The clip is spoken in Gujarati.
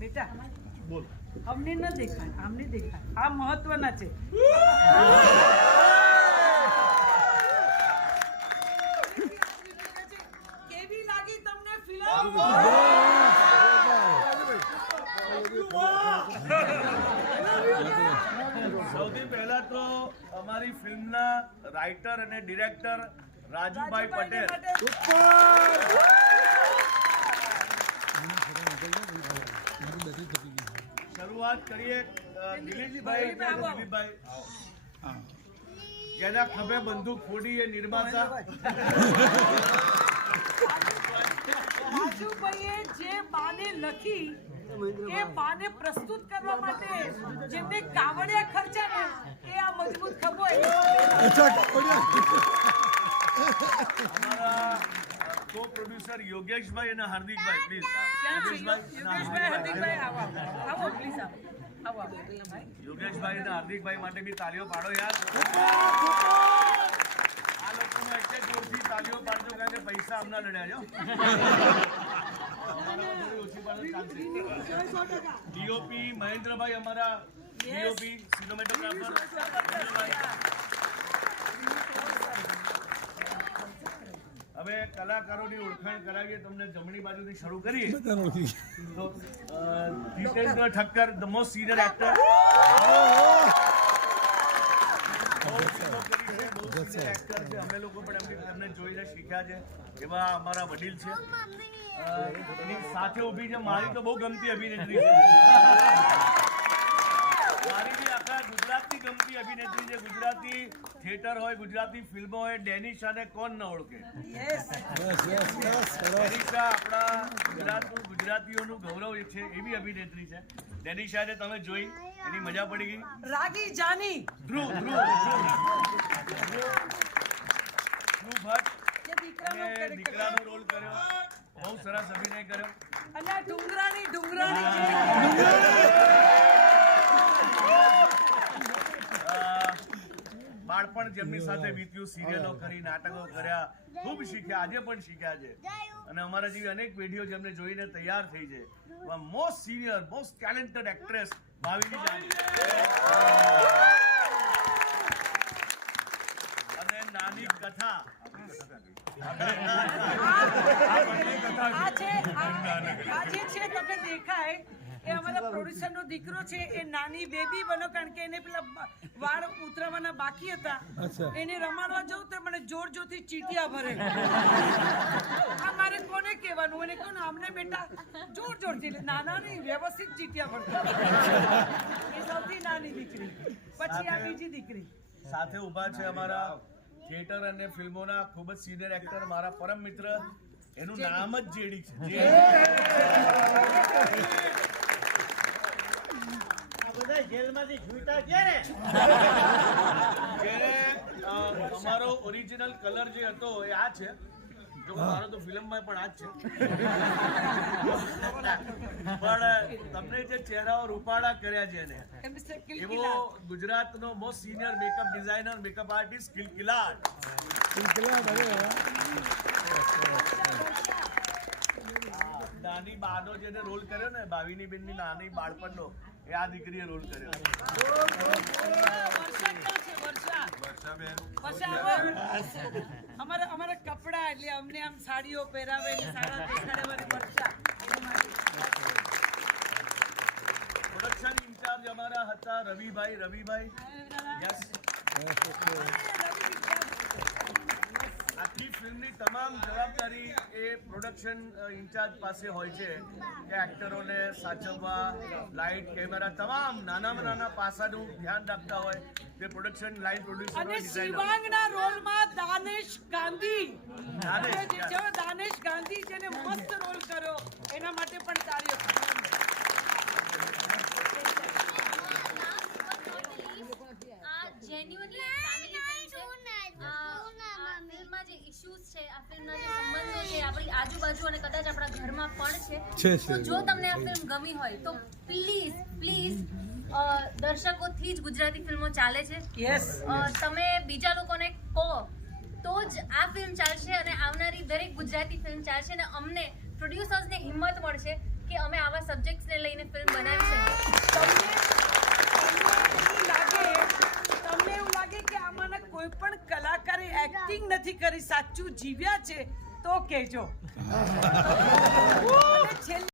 બેટા અમને ન દેખાય, આમને દેખાય. આ મહત્વના છે. કેવી લાગી તમને ફિલ્મ? સૌથી પહેલા તો અમારી ફિલ્મના રાઇટર અને ડિરેક્ટર રાજુભાઈ પટેલ, શરૂઆત કરીએ દિલીપભાઈ, જેના ખભે બંદૂક ફોડી એ નિર્માતા. રાજુભાઈએ જે બાને લખી એ બાને પ્રસ્તુત કરવા માટે જેમને કાવડિયા ખર્ચા ને એ આ મજબૂત ખભો. અમારા કો પ્રોડ્યુસર યોગેશભાઈ અને હાર્દિકભાઈ, પ્લીઝ. યોગેશભાઈ અને હાર્દિકભાઈ માટે બી તાલીઓ પાડો યાર. આ લોકોનો એટલે જોરથી તાલીઓ પાડજો કારણ કે પૈસા અમને લડ્યા છો. ડીઓપી મહેન્દ્રભાઈ, અમારા ડીઓપી સિનેમેટોગ્રાફર. હવે કલાકારોની ઓળખાણ કરાવીએ તમને. જમણી બાજુથી શરૂ કરીએ તો Jitendra Thakkar, the most senior actor. અમે લોકો પણ એમને જોઈને શીખ્યા છે. એવા અમારા વડીલ છે. એની સાથે ઊભી છે મારી તો બહુ ગમતી અભિનેત્રી છે. મારી બી આખા ગુજરાતની ગમતી અભિનેત્રી છે. ગુજરાતી થિયેટર હોય, ગુજરાતી ફિલ્મો હોય, ડેનિશાને કોણ ન ઓળખે? ડેનિશા આપણા ગુજરાતીઓનું ગૌરવ છે. એવી અભિનેત્રી છે. ડેનિશાને તમે જોઈ, એની મજા પડી ગઈ. રાગી જાની, ધ્રુવ ભટ્ટ દીકરાનો રોલ કર્યો. બહુ સરસ અભિનય કર્યો. અને ડુંગરાણી બાળપણ જેમની સાથે વીત્યું, સિરિયલો કરી, નાટકો કર્યા, ખૂબ શીખ્યા, આજે પણ શીખ્યા છે. અને અમારા જેવી અનેક પેઢીઓ જેમને જોઈને તૈયાર થઈ છે. Most senior, most talented actress Bhavini Jani. અને નાની કથા આજે છે તમને દેખાય એ અમારા પ્રોડ્યુસર નો દીકરો છે. એ નાની બેબી બનો કારણ કે એને પેલા વાળ ઉતરવાના બાકી હતા. એને રમાડવા જવું તો મને જોરથી ચીટિયા ભરે. આ મારે કોને કહેવાનું? એને કહું અમને બેટા જોરથી, નાના નહીં, વ્યવસ્થિત ચીટિયા ભરતા. એ સૌથી નાની દીકરી. પછી આ બીજી દીકરી સાથે ઉભા છે અમારા થિયેટર અને ફિલ્મોના ખૂબ જ સિનિયર એક્ટર, મારા પરમ મિત્ર. એનું નામ જ જેડી છે. અમારો ઓરિજિનલ કલર જે હતો એ આ છે. જો મારો તો ફિલ્મમાં પણ આ જ છે. પણ તમને જે ચહેરાઓ રૂપાળા કર્યા છે એને, એવો ગુજરાતનો most senior makeup designer, makeup artist કિલકિલાટ. નાની બાનો જેને રોલ કર્યો ને, ભાવિની બેનની નાની બાળપણનો, એ આ દીકરીએ રોલ કર્યો. અમારા કપડા એટલે અમને આમ સાડીઓ પહેરાવે, પ્રોડક્શન ઇન્ચાર્જ અમારા હતા રવિભાઈ. આખી ફિલ્મની તમામ જવાબદારી એ પ્રોડક્શન ઇન્ચાર્જ પાસે હોય છે કે એક્ટરોને સાચવવા, લાઇટ, કેમેરા, તમામ નાના પાસાનું ધ્યાન રાખતા હોય તે પ્રોડક્શન લાઇન પ્રોડ્યુસર. અને શિવાંગના રોલમાં દાનેશ ગાંધી જેને મસ્ત રોલ કર્યો, એના માટે પણ તારીઓ. ફિલ્મમાં જે ઇશ્યુઝ છે, આ ફિલ્મના જે સંબંધો છે આપણી આજુબાજુ અને કદાચ આપણા ઘરમાં પણ છે. તો જો તમને આ ફિલ્મ ગમી હોય તો પ્લીઝ દર્શકોથી જ ગુજરાતી ફિલ્મો ચાલે છે. તમે બીજા લોકોને કહો ગુજરાતી ફિલ્મ ચાલશે અને અમને પ્રોડ્યુસર્સને હિંમત મળશે કે અમે આવા સબ્જેક્ટ્સને લઈને ફિલ્મ બનાવી તમને એવું લાગે કે આમાંના કોઈ પણ કલાકારે એક્ટિંગ નથી કરી, સાચું જીવ્યા છે તો કહેજો.